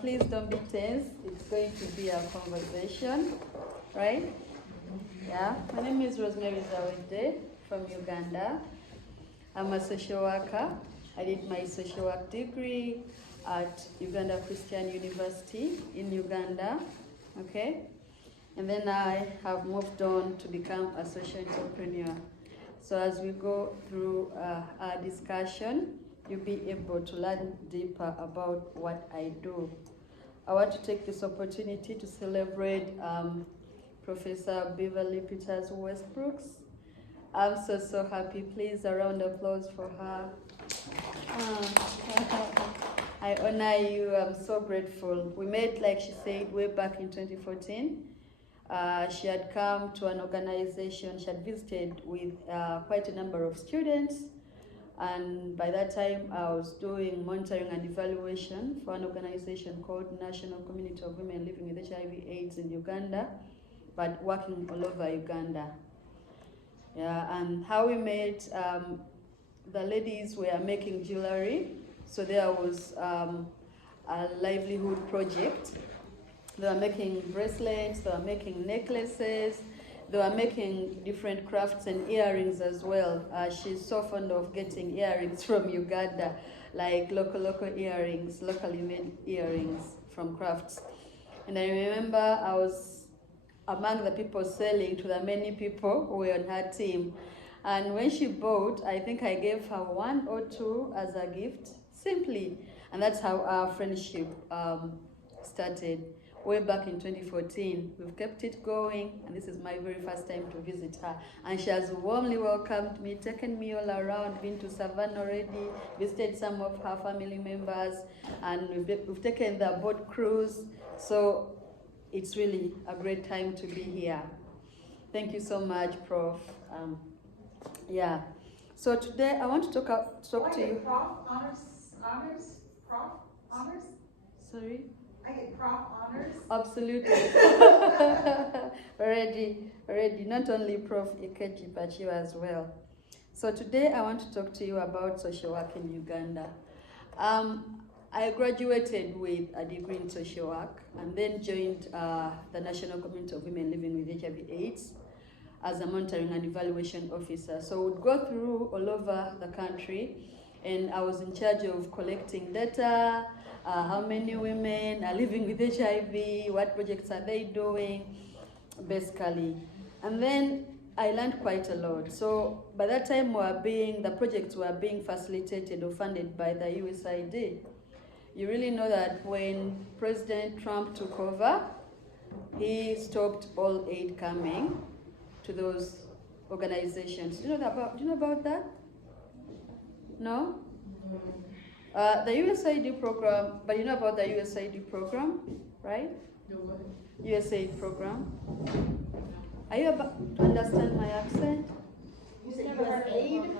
please don't be tense. It's going to be a conversation, right? Yeah, my name is Rosemary from Uganda. I'm a social worker. I did my social work degree at Uganda Christian University in Uganda, okay? And then I have moved on to become a social entrepreneur. So as we go through our discussion, you'll be able to learn deeper about what I do. I want to take this opportunity to celebrate Professor Beverly Peters Westbrooks. I'm so happy. Please, a round of applause for her. I honor you. I'm so grateful. We met, like she said, way back in 2014. She had come to an organization. She had visited with quite a number of students. And by that time, I was doing monitoring and evaluation for an organization called National Community of Women Living with HIV/AIDS in Uganda, but working all over Uganda. Yeah, and how we met, the ladies were making jewelry. So there was a livelihood project. They were making bracelets, they were making necklaces, they were making different crafts and earrings as well. She's so fond of getting earrings from Uganda, like local earrings, locally made earrings from crafts. And I remember I was among the people selling to the many people who were on her team. And when she bought, I think I gave her 1 or 2 as a gift, simply. And that's how our friendship started. Way back in 2014, we've kept it going, and this is my very first time to visit her. And she has warmly welcomed me, taken me all around, been to Savannah already, visited some of her family members, and we've taken the boat cruise. So it's really a great time to be here. Thank you so much, Prof. Yeah. So today I want to talk to you. Prof, honors? Sorry? I get Prof honors? Absolutely. already. Not only Prof Ikeji, but you as well. So today I want to talk to you about social work in Uganda. I graduated with a degree in social work and then joined the National Community of Women Living with HIV/AIDS as a monitoring and evaluation officer. So we'd go through all over the country, and I was in charge of collecting data, how many women are living with HIV, what projects are they doing, basically. And then I learned quite a lot. So by that time, the projects were being facilitated or funded by the USAID. You really know that when President Trump took over, he stopped all aid coming to those organizations. Do you know about that? No? The USAID program, but you know about the USAID program, right? USAID program. Are you about to understand my accent? You said USAID?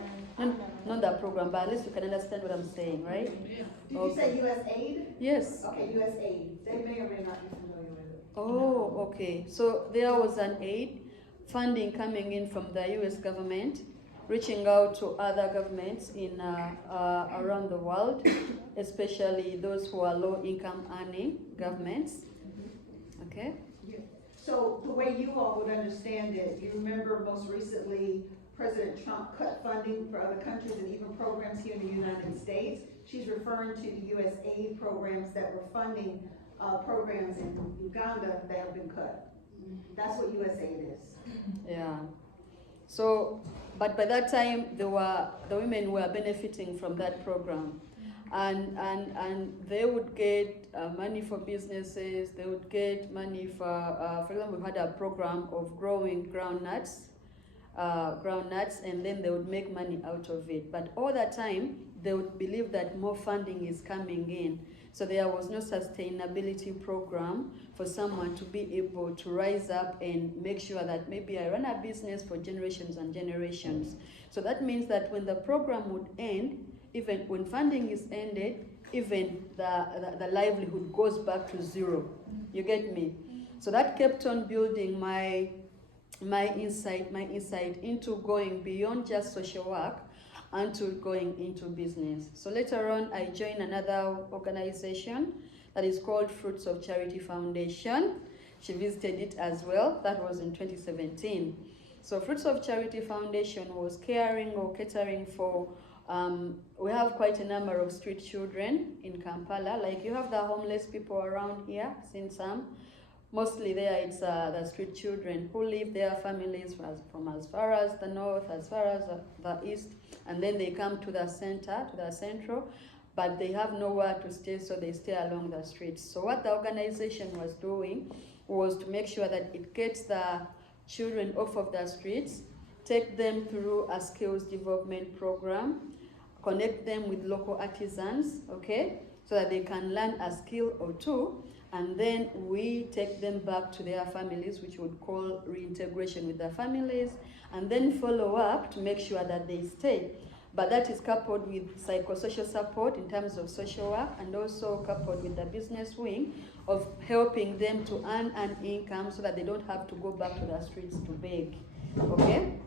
Not that program, but at least you can understand what I'm saying, right? Did you say USAID? Yes. Okay, USAID. They may or may not be familiar with it. Oh, okay. So there was an aid funding coming in from the US government, reaching out to other governments in around the world, especially those who are low-income earning governments. Okay? Yeah. So the way you all would understand it, you remember most recently President Trump cut funding for other countries and even programs here in the United States. She's referring to the USAID programs that were funding programs in Uganda that have been cut. That's what USAID is. Yeah. So, but by that time, the women were benefiting from that program, and they would get money for businesses. They would get money for example, we had a program of growing groundnuts, and then they would make money out of it. But all that time, they would believe that more funding is coming in. So there was no sustainability program for someone to be able to rise up and make sure that maybe I run a business for generations and generations. So that means that when the program would end, even when funding is ended, even the livelihood goes back to zero. You get me? So that kept on building my insight into going beyond just social work and to going into business. So later on, I joined another organization that is called Fruits of Charity Foundation. She visited it as well. That was in 2017. So Fruits of Charity Foundation was caring or catering for, we have quite a number of street children in Kampala. Like you have the homeless people around here, seen some. Mostly there it's the street children who leave their families from as far as the north, as far as the east, and then they come to the center, to the central, but they have nowhere to stay, so they stay along the streets. So what the organization was doing was to make sure that it gets the children off of the streets, take them through a skills development program, connect them with local artisans, okay, so that they can learn a skill or two, and then we take them back to their families, which we would call reintegration with their families, and then follow up to make sure that they stay. But that is coupled with psychosocial support in terms of social work, and also coupled with the business wing of helping them to earn an income so that they don't have to go back to the streets to beg, okay?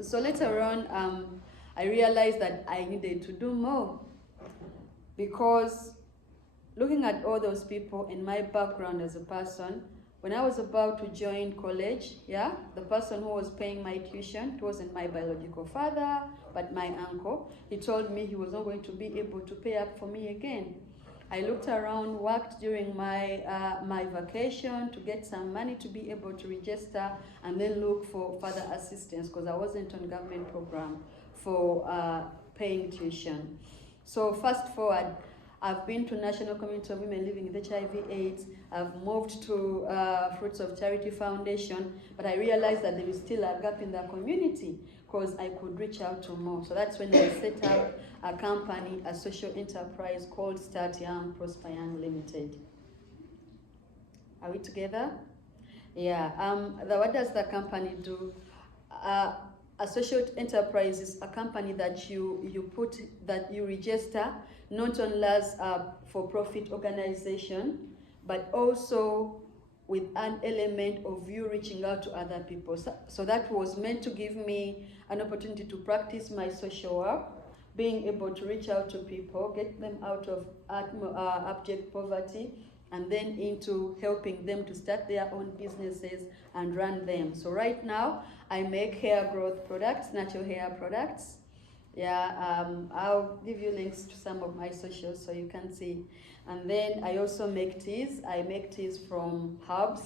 So later on, I realized that I needed to do more, because looking at all those people in my background as a person, when I was about to join college, yeah, the person who was paying my tuition, it wasn't my biological father, but my uncle. He told me he was not going to be able to pay up for me again. I looked around, worked during my my vacation to get some money to be able to register, and then look for further assistance because I wasn't on government program for paying tuition. So fast forward, I've been to National Community of Women Living with HIV/AIDS. I've moved to Fruits of Charity Foundation, but I realized that there is still a gap in the community because I could reach out to more. So that's when I set up a company, a social enterprise called Start Young, Prosper Young Limited. Are we together? Yeah. What does the company do? A social enterprise is a company that you register not only as a for-profit organization, but also with an element of you reaching out to other people. So that was meant to give me an opportunity to practice my social work, being able to reach out to people, get them out of abject poverty, and then into helping them to start their own businesses and run them. So right now, I make hair growth products, natural hair products. Yeah, I'll give you links to some of my socials so you can see. And then I also make teas. I make teas from herbs.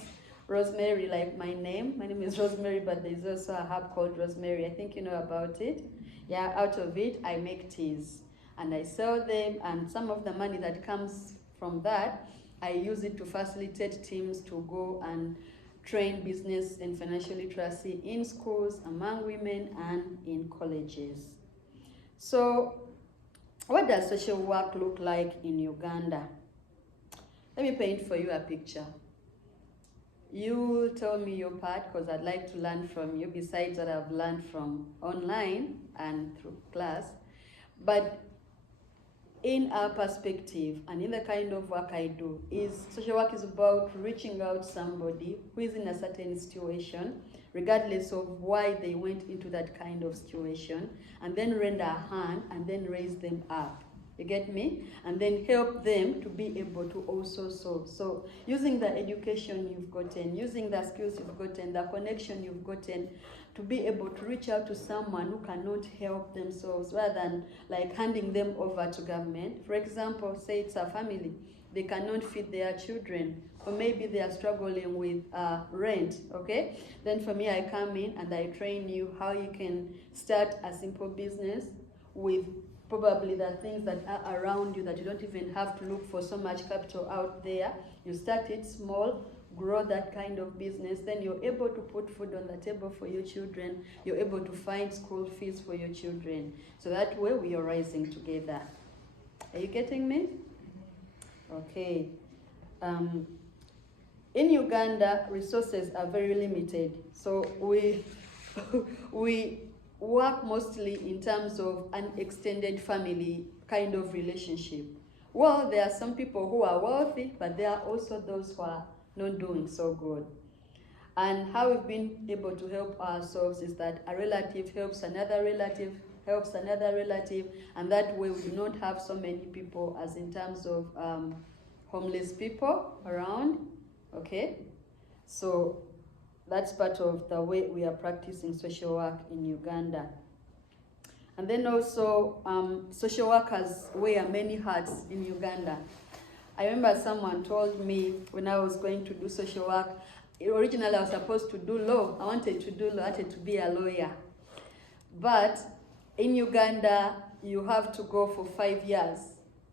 Rosemary, like my name. My name is Rosemary, but there's also a herb called rosemary. I think you know about it. Yeah, out of it, I make teas. And I sell them, and some of the money that comes from that, I use it to facilitate teams to go and train business and financial literacy in schools, among women, and in colleges. So, what does social work look like in Uganda? Let me paint for you a picture. You tell me your part because I'd like to learn from you, besides what I've learned from online and through class. But in our perspective and in the kind of work I do, is social work is about reaching out to somebody who is in a certain situation, regardless of why they went into that kind of situation, and then render a hand and then raise them up. You get me? And then help them to be able to also solve. So using the education you've gotten, using the skills you've gotten, the connection you've gotten, to be able to reach out to someone who cannot help themselves rather than like handing them over to government. For example, say it's a family, they cannot feed their children, or maybe they are struggling with rent, okay? Then for me, I come in and I train you how you can start a simple business with probably the things that are around you that you don't even have to look for so much capital out there. You start it small, grow that kind of business, then you're able to put food on the table for your children, you're able to find school fees for your children. So that way we are rising together. Are you getting me? Okay. In Uganda, resources are very limited. So we work mostly in terms of an extended family kind of relationship. Well, there are some people who are wealthy, but there are also those who are not doing so good. And how we've been able to help ourselves is that a relative helps another relative, helps another relative, and that way we do not have so many people as in terms of homeless people around, okay? So that's part of the way we are practicing social work in Uganda. And then also, social workers wear many hats in Uganda. I remember someone told me when I was going to do social work, originally I was supposed to do law. I wanted to do law, I wanted to be a lawyer. But in Uganda, you have to go for 5 years,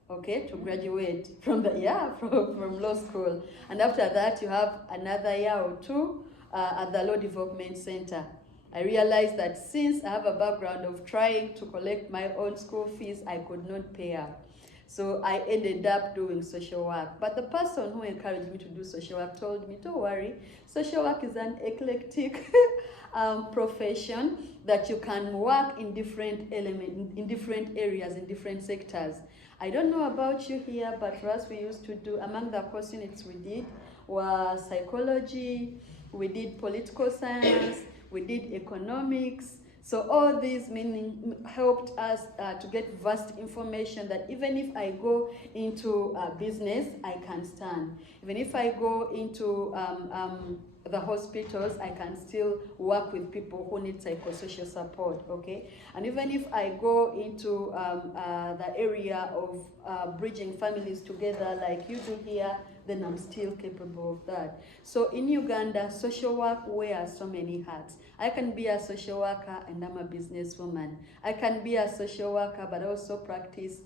okay, to graduate from from law school. And after that, you have another year or two at the Law Development Center. I realized that since I have a background of trying to collect my own school fees, I could not pay up. So I ended up doing social work. But the person who encouraged me to do social work told me, don't worry, social work is an eclectic profession that you can work in different elements, in different areas, in different sectors. I don't know about you here, but for us we used to do, among the course units we did were psychology, we did political science, we did economics. So all these meaning helped us to get vast information that even if I go into business, I can stand. Even if I go into the hospitals, I can still work with people who need psychosocial support, okay? And even if I go into the area of bridging families together like you do here, then I'm still capable of that. So in Uganda, social work wears so many hats. I can be a social worker and I'm a businesswoman. I can be a social worker but also practice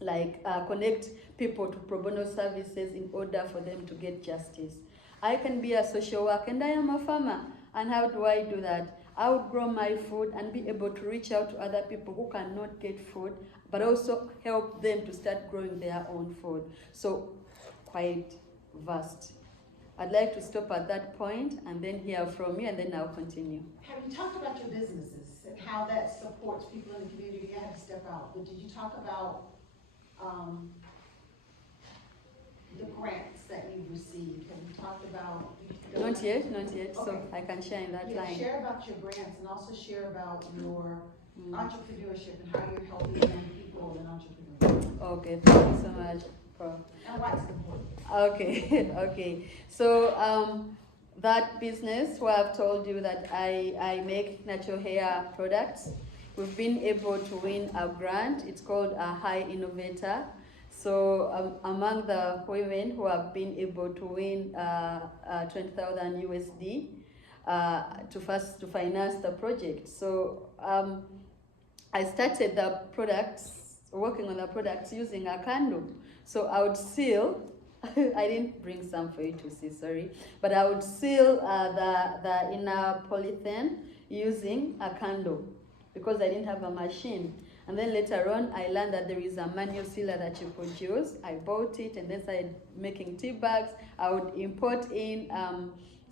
like connect people to pro bono services in order for them to get justice. I can be a social worker and I am a farmer. And how do I do that? I would grow my food and be able to reach out to other people who cannot get food, but also help them to start growing their own food. So quite vast. I'd like to stop at that point and then hear from you, and then I'll continue. Have you talked about your businesses and how that supports people in the community? I had to step out, but did you talk about the grants that you've received? Have you talked about? Not yet, not yet. Okay. So I can share in that line. Share about your grants and also share about your entrepreneurship and how you're helping young people in entrepreneurship. Okay, thank you so much. And why it's important. Okay, okay. So that business where I've told you that I make natural hair products, we've been able to win a grant. It's called a High Innovator. So among the women who have been able to win 20,000 USD to finance the project. So I started the products, working on the products using a candle. So I would seal, I didn't bring some for you to see, sorry, but I would seal the inner polythene using a candle because I didn't have a machine. And then later on, I learned that there is a manual sealer that you could use. I bought it and then started making tea bags. I would import in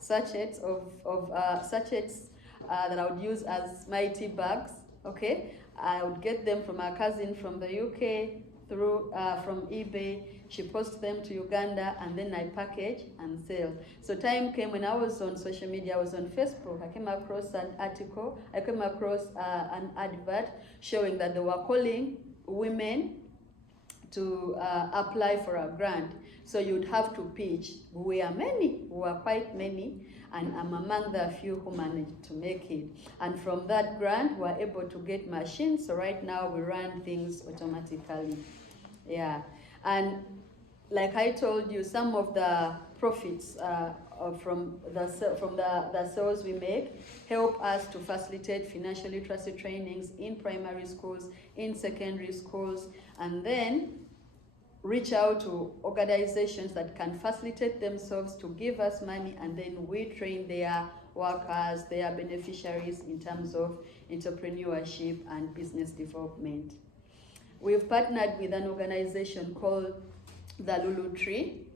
sachets that I would use as my tea bags, okay? I would get them from a cousin from the UK through from eBay. She posts them to Uganda and then I package and sell. So time came when I was on social media, I was on Facebook. I came across an article, I came across an advert showing that they were calling women to apply for a grant. So you'd have to pitch. We are many, we are quite many, and I'm among the few who managed to make it. And from that grant, we're able to get machines. So right now we run things automatically. Yeah, and like I told you, some of the profits from the sales we make help us to facilitate financial literacy trainings in primary schools, in secondary schools, and then reach out to organizations that can facilitate themselves to give us money, and then we train their workers, their beneficiaries in terms of entrepreneurship and business development. We've partnered with an organization called the Lulu Tree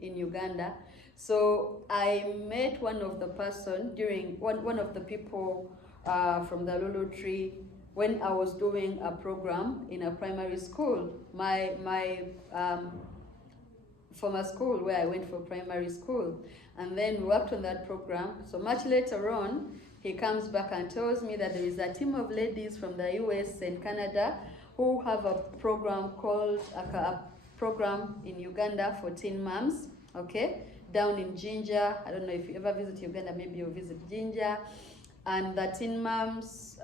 in Uganda. So I met one of the person during one of the people from the Lulu Tree when I was doing a program in a primary school, my former school where I went for primary school, and then we worked on that program. So much later on, he comes back and tells me that there is a team of ladies from the US and Canada who have a program called program in Uganda for teen moms, okay, down in Jinja. I don't know if you ever visit Uganda, maybe you'll visit Jinja. And the teen moms,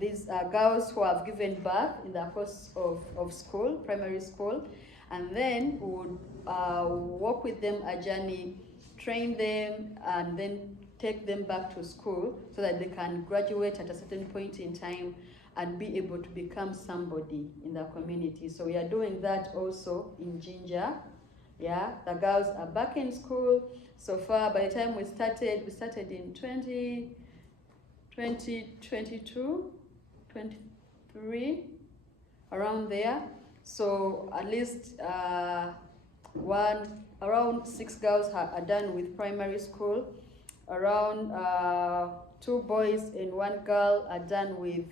these are girls who have given birth in the course of school, primary school, and then we would walk with them a journey, train them, and then take them back to school so that they can graduate at a certain point in time and be able to become somebody in the community. So we are doing that also in Jinja. Yeah, the girls are back in school. So far, by the time we started in 2022, 23, around there. So at least around 6 girls are done with primary school. Around 2 boys and 1 girl are done with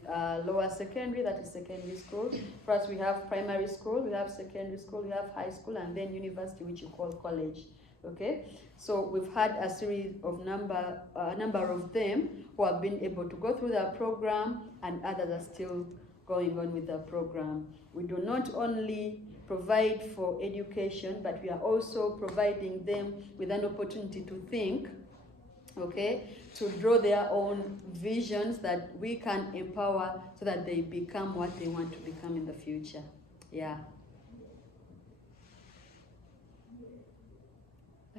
lower secondary, that is secondary school. First we have primary school, we have secondary school, we have high school, and then university, which you call college. Okay, so we've had a series of number of them who have been able to go through the program, and others are still going on with the program. We do not only provide for education, but we are also providing them with an opportunity to think, okay, to draw their own visions that we can empower so that they become what they want to become in the future. Yeah.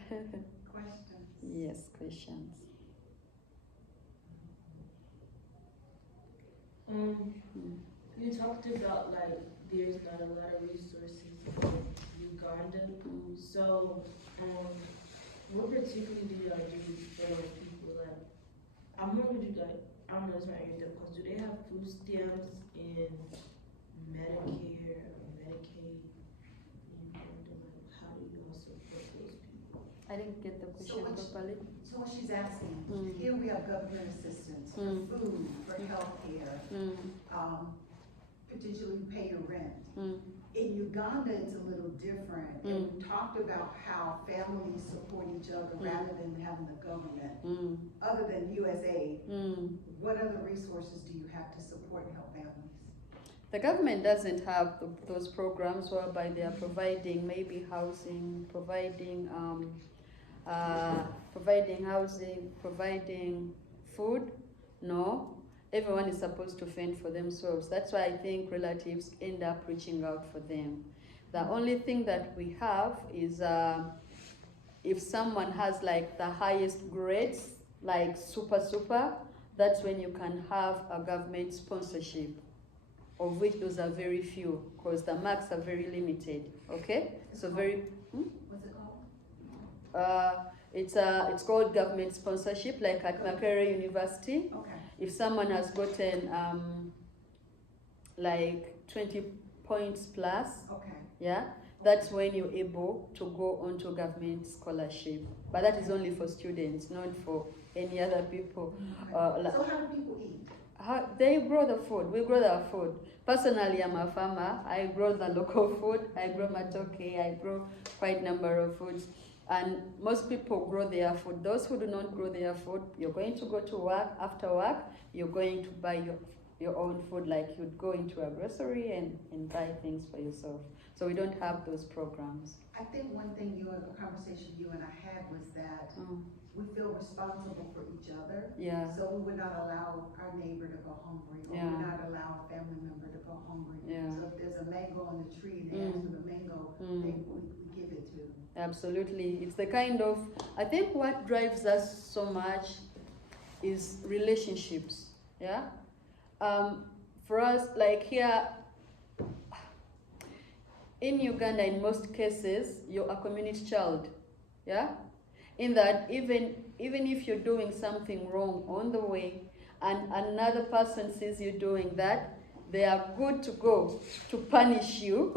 Questions? Yes, questions. You talked about like there's not a lot of resources in Uganda. So, what particularly do y'all do for people like? I'm wondering, do like I don't know, it's not your because do they have food stamps in Medicare or Medicaid in Uganda? Like, how do you all support those people? I didn't get the question properly. So what she's asking, here we have government assistance for food, for healthcare, potentially pay your rent. In Uganda, it's a little different. And we talked about how families support each other rather than having the government. Other than USAID, what other resources do you have to support and help families? The government doesn't have those programs whereby they are providing maybe housing, providing housing, providing food. No, everyone is supposed to fend for themselves. That's why I think relatives end up reaching out for them. The only thing that we have is if someone has like the highest grades, like super, that's when you can have a government sponsorship, of which those are very few, because the marks are very limited. Okay, so very. What's it called? It's called government sponsorship, like at Makerere University. Okay. If someone has gotten like 20 points plus, Okay. yeah, that's when you're able to go on to government scholarship. But that is only for students, not for any other people. Okay. So how do people eat? They grow the food. We grow their food. Personally, I'm a farmer. I grow the local food. I grow matoke. I grow quite a number of foods. And most people grow their food. Those who do not grow their food, you're going to go to work. After work, you're going to buy your own food, like you'd go into a grocery and buy things for yourself. So we don't have those programs. I think one thing a conversation you and I had was that we feel responsible for each other. Yeah. So we would not allow our neighbor to go hungry, or we would not allow a family member to go hungry. Yeah. So if there's a mango on the tree and they ask for the mango, we give it to them. Absolutely. It's the kind of, I think what drives us so much is relationships. Yeah. For us, like here in Uganda, in most cases, you're a community child. Yeah. In that, even if you're doing something wrong on the way, and another person sees you doing that, they are good to go to punish you,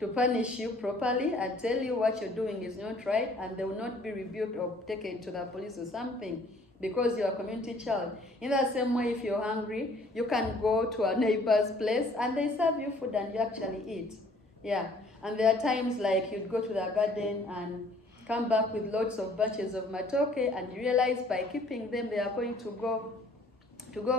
to punish you properly and tell you what you're doing is not right, and they will not be rebuked or taken to the police or something because you're a community child. In the same way, if you're hungry, you can go to a neighbor's place and they serve you food and you actually eat. Yeah, and there are times like you'd go to the garden and come back with lots of bunches of matoke, and you realize by keeping them, they are going to go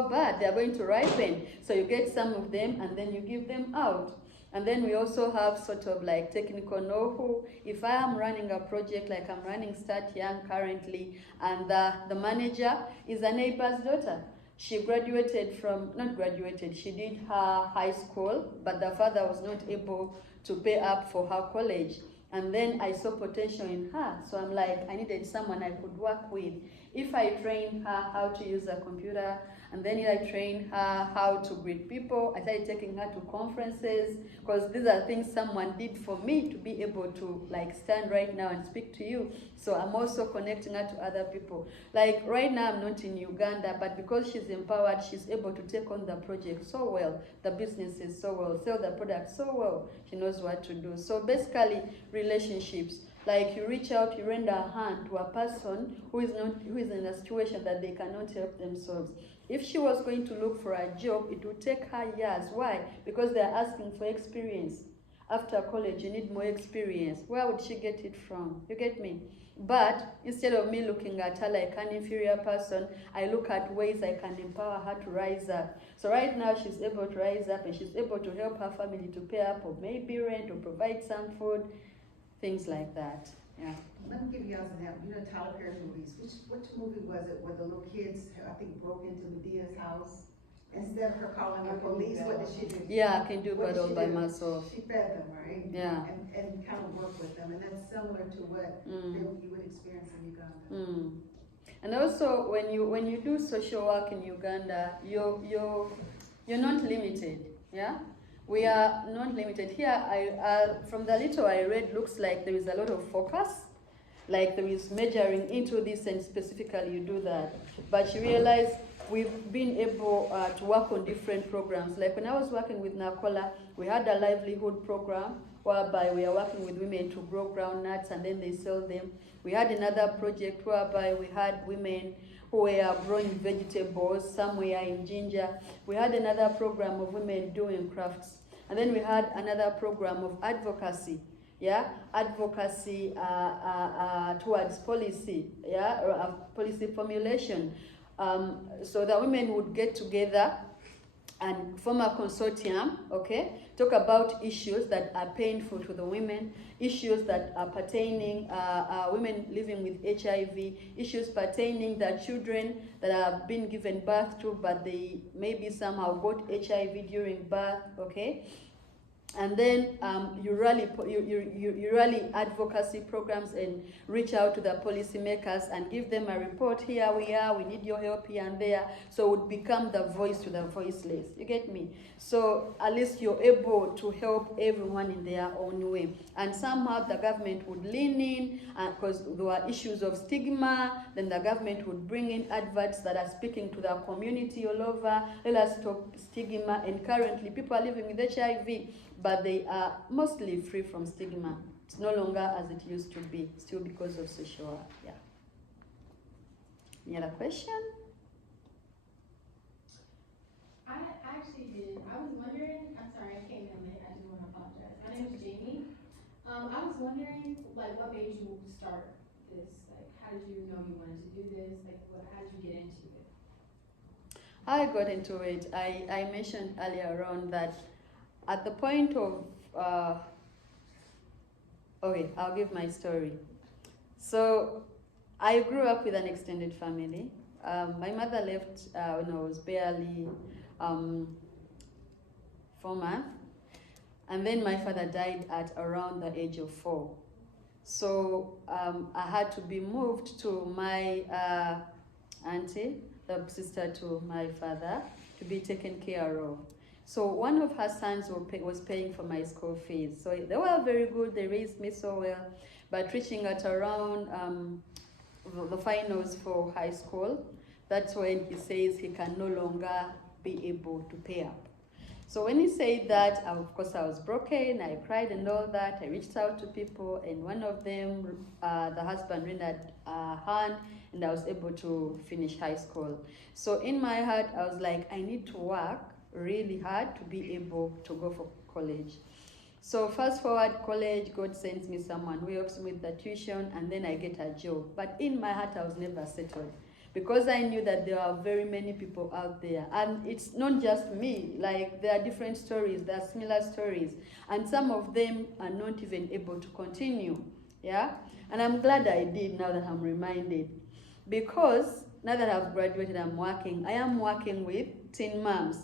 bad, they are going to ripen. So you get some of them and then you give them out. And then we also have sort of like technical know-how. If I am running a project, like I'm running Start Young currently, and the manager is a neighbor's daughter. She graduated from, not graduated, she did her high school, but the father was not able to pay up for her college. And then I saw potential in her, so I'm like, I needed someone I could work with. If I train her how to use a computer, and then I train her how to greet people, I started taking her to conferences, because these are things someone did for me to be able to like stand right now and speak to you. So I'm also connecting her to other people. Like right now I'm not in Uganda, but because she's empowered, she's able to take on the project so well, the businesses so well, sell the product so well, she knows what to do. So basically relationships. Like you reach out, you render a hand to a person who is in a situation that they cannot help themselves. If she was going to look for a job, it would take her years. Why? Because they're asking for experience. After college, you need more experience. Where would she get it from? You get me? But instead of me looking at her like an inferior person, I look at ways I can empower her to rise up. So right now she's able to rise up and she's able to help her family to pay up or maybe rent or provide some food, things like that. Yeah. Let me give you guys an example. You know Tyler Perry movies. Which movie was it where the little kids, I think, broke into Medea's house? Instead of her calling the police, what did she do? Yeah, I can do What it did all she by do? myself. She fed them, right? Yeah. And kind of work with them. And that's similar to what you would experience in Uganda. And also, when you do social work in Uganda, you're not limited. Yeah, we are not limited here. From the little I read, looks like there is a lot of focus, like there is measuring into this and specifically you do that. But you realize we've been able to work on different programs. Like when I was working with Nakola, we had a livelihood program whereby we are working with women to grow groundnuts and then they sell them. We had another project whereby we had women who were growing vegetables somewhere in Ginger. We had another program of women doing crafts. And then we had another program of advocacy. Yeah, advocacy towards policy, yeah, policy formulation. So the women would get together and form a consortium, okay, talk about issues that are painful to the women, issues that are pertaining women living with HIV, issues pertaining the children that have been given birth to, but they maybe somehow got HIV during birth, okay. And then you rally advocacy programs and reach out to the policymakers and give them a report. Here we are, we need your help here and there. So it would become the voice to the voiceless. You get me? So at least you're able to help everyone in their own way. And somehow the government would lean in because there were issues of stigma. Then the government would bring in adverts that are speaking to the community all over. Let us stop stigma. And currently people are living with HIV, but they are mostly free from stigma. It's no longer as it used to be, still because of social work. Yeah. Any other question? I actually did. I was wondering, I'm sorry, I came in late. I do want to apologize. My name is Jamie. I was wondering, like, what made you start this? Like, how did you know you wanted to do this? Like, how did you get into it? I got into it. I mentioned earlier on that at the point of, okay, I'll give my story. So I grew up with an extended family. My mother left when I was barely 4 months. And then my father died at around the age of 4. So I had to be moved to my auntie, the sister to my father, to be taken care of. So one of her sons was paying for my school fees. So they were very good, they raised me so well. But reaching at around the finals for high school, that's when he says he can no longer be able to pay up. So when he said that, of course I was broken, I cried and all that. I reached out to people, and one of them, the husband rendered a hand, and I was able to finish high school. So in my heart, I was like, I need to work really hard to be able to go for college. So fast forward college, God sends me someone who helps me with the tuition, and then I get a job. But in my heart, I was never settled. because I knew that there are very many people out there. And it's not just me, like there are different stories, there are similar stories. And some of them are not even able to continue, yeah? And I'm glad I did now that I'm reminded. Because now that I've graduated, I am working with teen moms.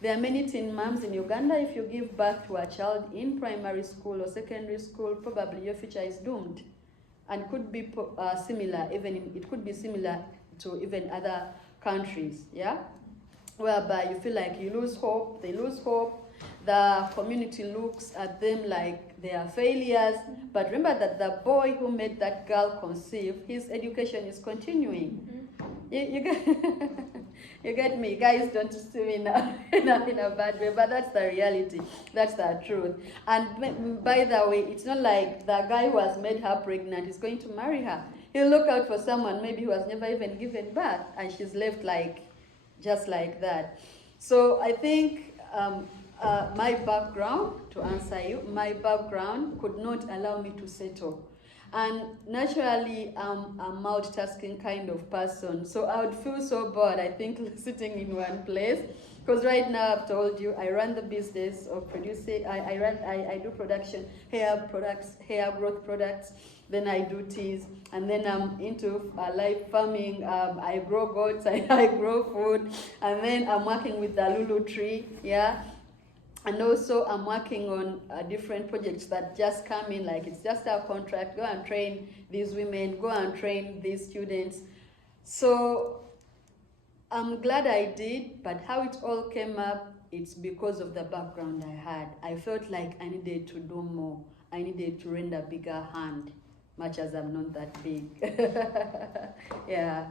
There are many teen moms in Uganda. If you give birth to a child in primary school or secondary school, probably your future is doomed. And could be similar, it could be similar to even other countries, yeah? Whereby you feel like you lose hope, they lose hope, the community looks at them like they are failures. But remember that the boy who made that girl conceive, his education is continuing. You get, you get me? Guys, don't see me in a bad way, but that's the reality. That's the truth. And by the way, it's not like the guy who has made her pregnant is going to marry her. He'll look out for someone maybe who has never even given birth, and she's left just like that. So I think my background, to answer you, my background could not allow me to settle. And naturally, I'm a multitasking kind of person. So I would feel so bored, I think, sitting in one place. Because right now, I've told you, I run the business of producing, I do production, hair products, hair growth products, then I do teas, and then I'm into live farming. I grow goats, I grow food, and then I'm working with the Lulu tree, yeah? And also I'm working on different projects that just come in, like it's just our contract, go and train these women, go and train these students. So I'm glad I did, but how it all came up, it's because of the background I had. I felt like I needed to do more. I needed to render a bigger hand, much as I'm not that big. Yeah.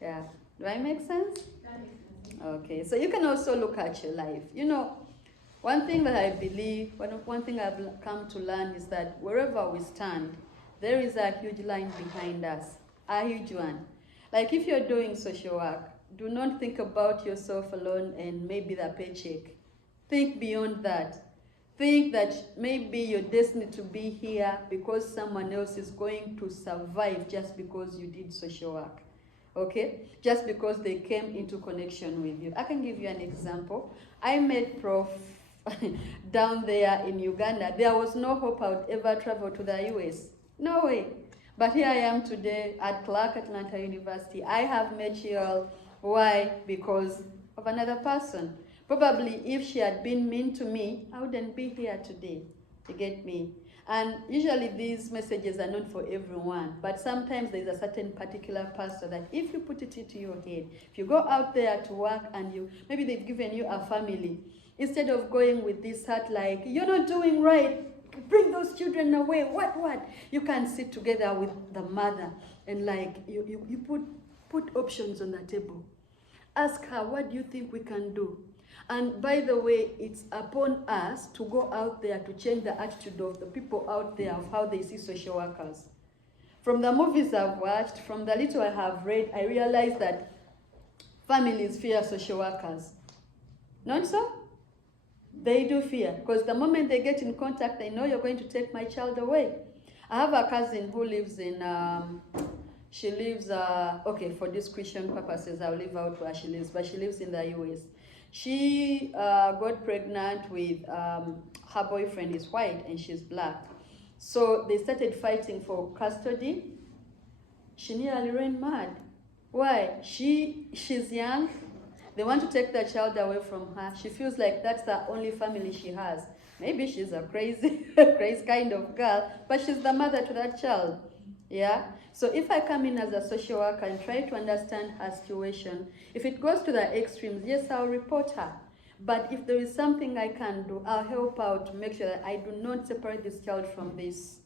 Do I make sense? That makes sense. Okay, so you can also look at your life. You know, one thing that I believe, one thing I've come to learn is that wherever we stand, there is a huge line behind us, a huge one. Like if you're doing social work, do not think about yourself alone and maybe the paycheck. Think beyond that. Think that maybe you're destined to be here because someone else is going to survive just because you did social work. Okay? Just because they came into connection with you. I can give you an example. I met Prof down there in Uganda. There was no hope I would ever travel to the US. No way. But here I am today at Clark Atlanta University. I have met you all. Why? Because of another person. Probably if she had been mean to me, I wouldn't be here today. You get me? And usually these messages are not for everyone, but sometimes there's a certain particular pastor that if you put it into your head, if you go out there to work and maybe they've given you a family, instead of going with this heart like, you're not doing right, bring those children away, what? You can sit together with the mother and like, you put options on the table. Ask her, what do you think we can do? And by the way, it's upon us to go out there to change the attitude of the people out there of how they see social workers. From the movies I've watched, from the little I have read, I realized that families fear social workers. Not so? They do fear, because the moment they get in contact, they know you're going to take my child away. I have a cousin who lives in, she lives, okay, for these Christian purposes, I'll leave out where she lives, but she lives in the US. She got pregnant with, her boyfriend is white and she's black. So they started fighting for custody. She nearly ran mad. Why? She's young. They want to take the child away from her. She feels like that's the only family she has. Maybe she's a crazy kind of girl, but she's the mother to that child. Yeah? So if I come in as a social worker and try to understand her situation, if it goes to the extremes, yes, I'll report her. But if there is something I can do, I'll help out to make sure that I do not separate this child from this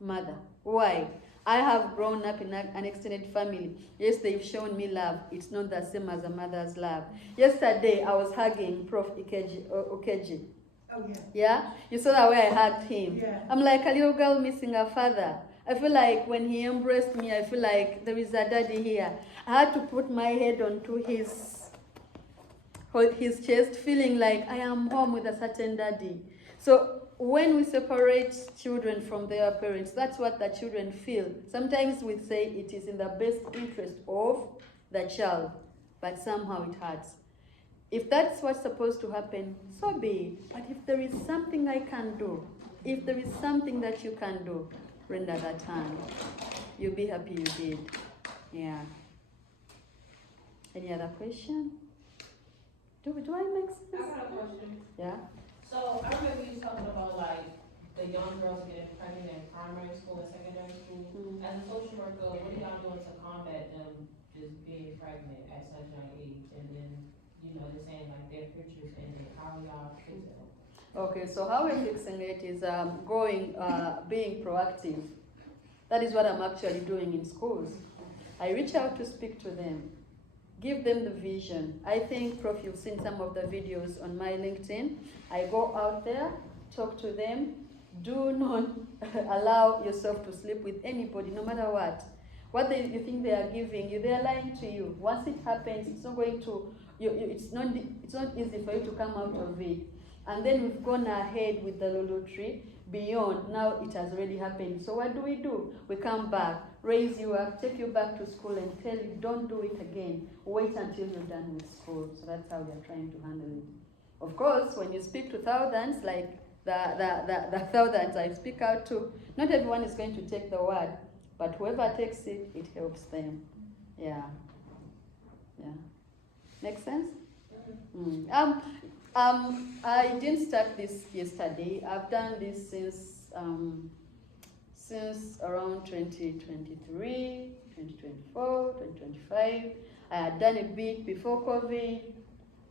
mother. Why? I have grown up in an extended family. Yes, they've shown me love. It's not the same as a mother's love. Yesterday, I was hugging Prof. Okeji. Oh, yeah. Yeah? You saw the way I hugged him. Yeah. I'm like a little girl missing her father. I feel like when he embraced me, I feel like there is a daddy here. I had to put my head onto his chest, feeling like I am home with a certain daddy. So when we separate children from their parents, that's what the children feel. Sometimes we say it is in the best interest of the child, but somehow it hurts. If that's what's supposed to happen, so be it. But if there is something I can do, if there is something that you can do, render that hand. You'll be happy you did. Yeah. Any other question? Do I make sense? I got a question. Yeah. So I remember you talking about like the young girls getting pregnant in primary school and secondary school. Mm. As a social worker, what are y'all doing to combat them just being pregnant at such a young age? And then, you know, they're saying like their pictures and then how y'all fix it? Okay, so how we're fixing it is being proactive. That is what I'm actually doing in schools. I reach out to speak to them, give them the vision. I think, Prof, you've seen some of the videos on my LinkedIn. I go out there, talk to them. Do not allow yourself to sleep with anybody, no matter what. What you think they are giving you, they are lying to you. Once it happens, it's not going to. It's not easy for you to come out of it. And then we've gone ahead with the Lulu tree beyond. Now it has already happened. So what do? We come back, raise you up, take you back to school and tell you, don't do it again. Wait until you're done with school. So that's how we are trying to handle it. Of course, when you speak to thousands, like the thousands I speak out to, not everyone is going to take the word, but whoever takes it, it helps them. Yeah. Yeah. Make sense? I didn't start this yesterday. I've done this since around 2023, 2024, 2025. I had done a bit before COVID,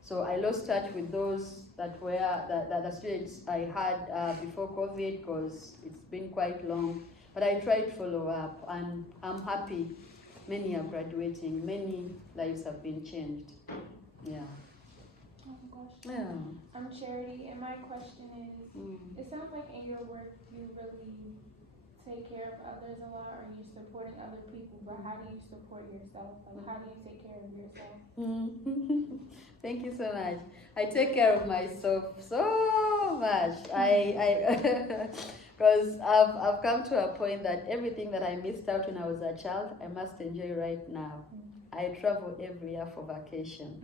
so I lost touch with those that were the students I had before COVID because it's been quite long. But I tried to follow up, and I'm happy. Many are graduating. Many lives have been changed. Yeah. Yeah. I'm Charity, and my question is, it sounds like in your work you really take care of others a lot, or you're supporting other people, but how do you support yourself? Like, how do you take care of yourself? Thank you so much. I take care of myself so much. Because I've come to a point that everything that I missed out when I was a child, I must enjoy right now. I travel every year for vacation.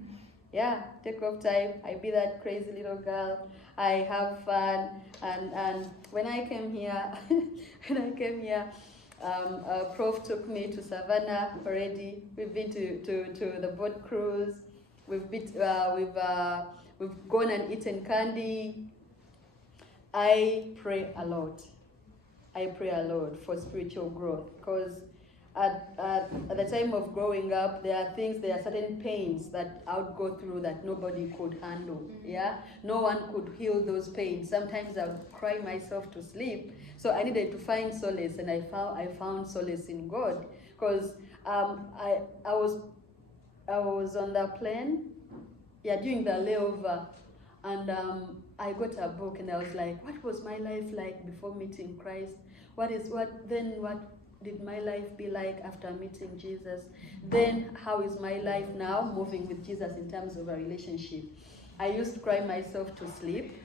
Yeah, take off time. I be that crazy little girl. I have fun, and when I came here, Prof took me to Savannah already. We've been to the boat cruise. We've gone and eaten candy. I pray a lot. I pray a lot for spiritual growth, because at the time of growing up, there are certain pains that I would go through that nobody could handle. Yeah, no one could heal those pains. Sometimes I would cry myself to sleep. So I needed to find solace, and I found solace in God, because I was on the plane, during the layover, and I got a book, and I was like, what was my life like before meeting Christ? What did my life be like after meeting Jesus? Then how is my life now moving with Jesus in terms of a relationship? I used to cry myself to sleep.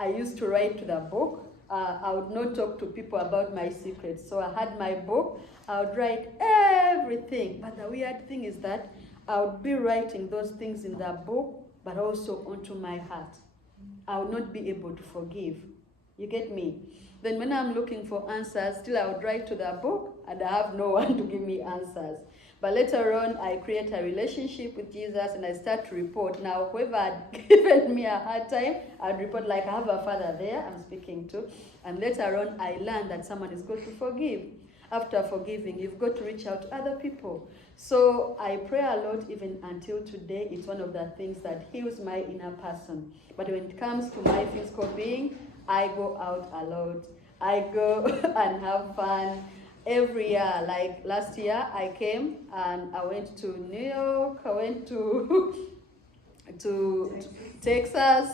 I used to write to the book. I would not talk to people about my secrets. So I had my book. I would write everything. But the weird thing is that I would be writing those things in the book, but also onto my heart. I would not be able to forgive. You get me? Then when I'm looking for answers, still I would write to the book, and I have no one to give me answers. But later on, I create a relationship with Jesus, and I start to report. Now, whoever had given me a hard time, I'd report, like I have a father there I'm speaking to. And later on, I learned that someone is going to forgive. After forgiving, you've got to reach out to other people. So I pray a lot, even until today. It's one of the things that heals my inner person. But when it comes to my physical being, I go out a lot. I go and have fun every year. Like last year, I came and I went to New York. I went to Texas.